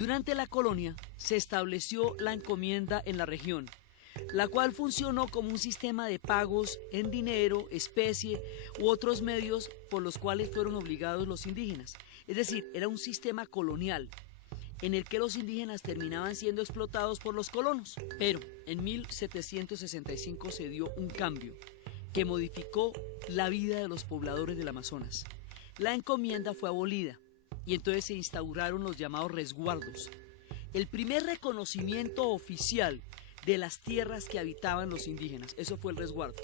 Durante la colonia se estableció la encomienda en la región, la cual funcionó como un sistema de pagos en dinero, especie u otros medios por los cuales fueron obligados los indígenas. Es decir, era un sistema colonial en el que los indígenas terminaban siendo explotados por los colonos. Pero en 1765 se dio un cambio que modificó la vida de los pobladores del Amazonas. La encomienda fue abolida y entonces se instauraron los llamados resguardos, el primer reconocimiento oficial de las tierras que habitaban los indígenas. Eso fue el resguardo.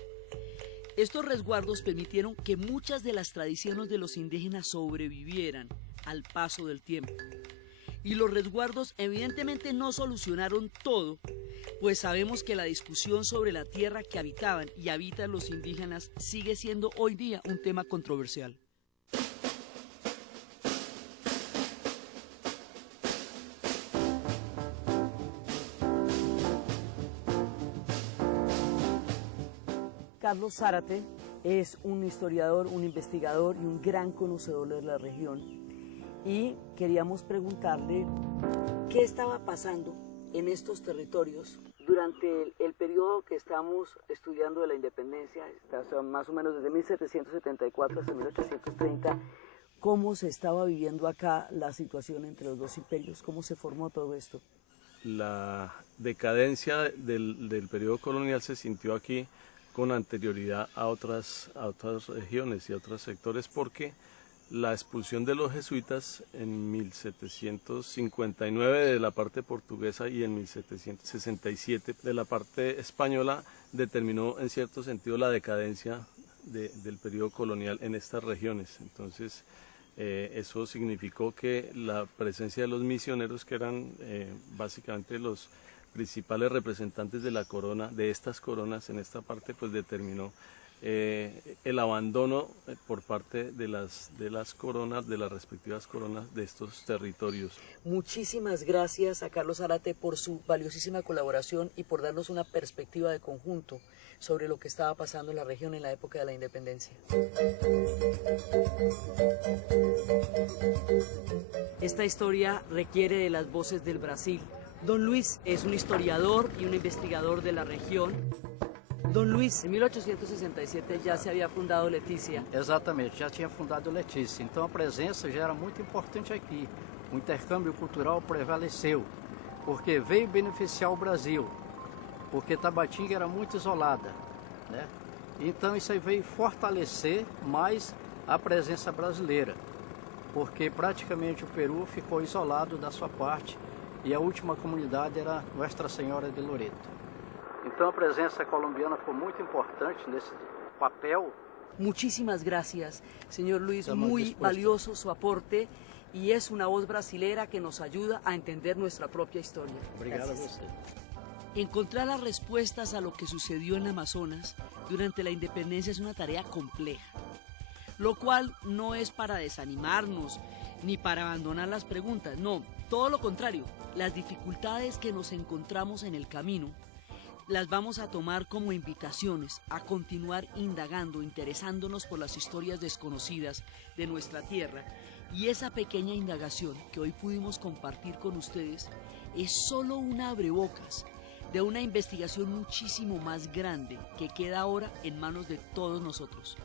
Estos resguardos permitieron que muchas de las tradiciones de los indígenas sobrevivieran al paso del tiempo. Y los resguardos evidentemente no solucionaron todo, pues sabemos que la discusión sobre la tierra que habitaban y habitan los indígenas sigue siendo hoy día un tema controversial. Carlos Zárate es un historiador, un investigador y un gran conocedor de la región. Y queríamos preguntarle qué estaba pasando en estos territorios durante el periodo que estamos estudiando de la independencia, más o menos desde 1774 hasta 1830, cómo se estaba viviendo acá la situación entre los dos imperios, cómo se formó todo esto. La decadencia del periodo colonial se sintió aquí con anterioridad a otras regiones y a otros sectores, porque la expulsión de los jesuitas en 1759 de la parte portuguesa y en 1767 de la parte española determinó en cierto sentido la decadencia del periodo colonial en estas regiones. Entonces eso significó que la presencia de los misioneros, que eran básicamente los principales representantes de la corona, de estas coronas en esta parte, pues determinó el abandono por parte de las coronas, de las respectivas coronas de estos territorios. Muchísimas gracias a Carlos Zárate por su valiosísima colaboración y por darnos una perspectiva de conjunto sobre lo que estaba pasando en la región en la época de la independencia. Esta historia requiere de las voces del Brasil. Don Luis es un historiador y un investigador de la región. Don Luis, em 1867 já se havia fundado Letícia. Exatamente, já tinha fundado Letícia. Então a presença já era muito importante aqui. O intercâmbio cultural prevaleceu, porque veio beneficiar o Brasil, porque Tabatinga era muito isolada, né? Então isso aí veio fortalecer mais a presença brasileira, porque praticamente o Peru ficou isolado da sua parte e a última comunidade era Nuestra Senhora de Loreto. Então a presença colombiana foi muito importante nesse papel. Muchísimas gracias, señor Luis, muy valioso su aporte y es una voz brasilera que nos ayuda a entender nuestra propia historia. Obrigado a você. Encontrar las respuestas a lo que sucedió en Amazonas durante la independencia es una tarea compleja, lo cual no es para desanimarnos ni para abandonar las preguntas, no, todo lo contrario, las dificultades que nos encontramos en el camino las vamos a tomar como invitaciones a continuar indagando, interesándonos por las historias desconocidas de nuestra tierra. Y esa pequeña indagación que hoy pudimos compartir con ustedes es solo un abrebocas de una investigación muchísimo más grande que queda ahora en manos de todos nosotros.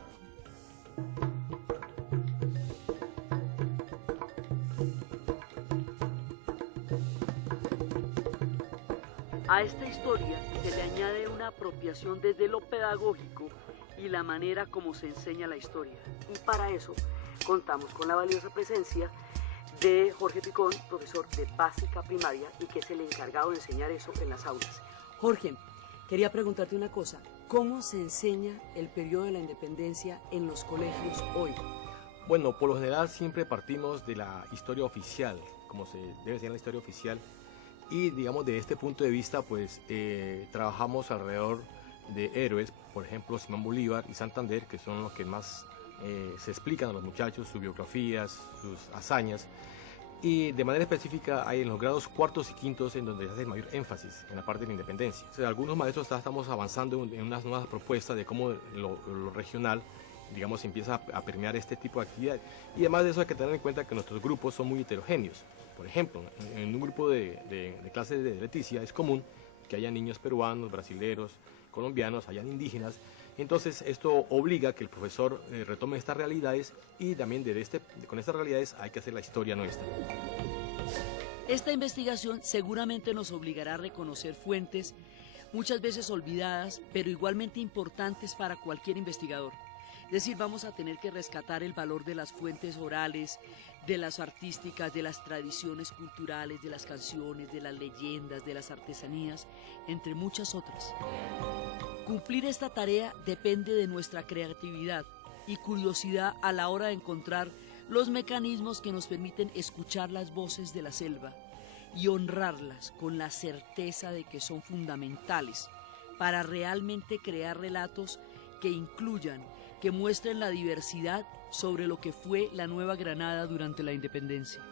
A esta historia se le añade una apropiación desde lo pedagógico y la manera como se enseña la historia. Y para eso contamos con la valiosa presencia de Jorge Picón, profesor de básica primaria y que es el encargado de enseñar eso en las aulas. Jorge, quería preguntarte una cosa. ¿Cómo se enseña el periodo de la independencia en los colegios hoy? Bueno, por lo general siempre partimos de la historia oficial, como se debe ser la historia oficial. Y digamos, de este punto de vista, pues trabajamos alrededor de héroes, por ejemplo Simón Bolívar y Santander, que son los que más se explican a los muchachos, sus biografías, sus hazañas. Y de manera específica hay en los grados cuartos y quintos en donde se hace mayor énfasis en la parte de la independencia. O sea, algunos maestros estamos avanzando en unas nuevas propuestas de cómo lo regional, digamos, empieza a permear este tipo de actividad. Y además de eso hay que tener en cuenta que nuestros grupos son muy heterogéneos. Por ejemplo, en un grupo de clases de Leticia es común que haya niños peruanos, brasileños, colombianos, hayan indígenas. Entonces esto obliga a que el profesor retome estas realidades y también con estas realidades hay que hacer la historia nuestra. Esta investigación seguramente nos obligará a reconocer fuentes muchas veces olvidadas, pero igualmente importantes para cualquier investigador. Es decir, vamos a tener que rescatar el valor de las fuentes orales, de las artísticas, de las tradiciones culturales, de las canciones, de las leyendas, de las artesanías, entre muchas otras. Cumplir esta tarea depende de nuestra creatividad y curiosidad a la hora de encontrar los mecanismos que nos permiten escuchar las voces de la selva y honrarlas con la certeza de que son fundamentales para realmente crear relatos que incluyan, que muestren la diversidad sobre lo que fue la Nueva Granada durante la independencia.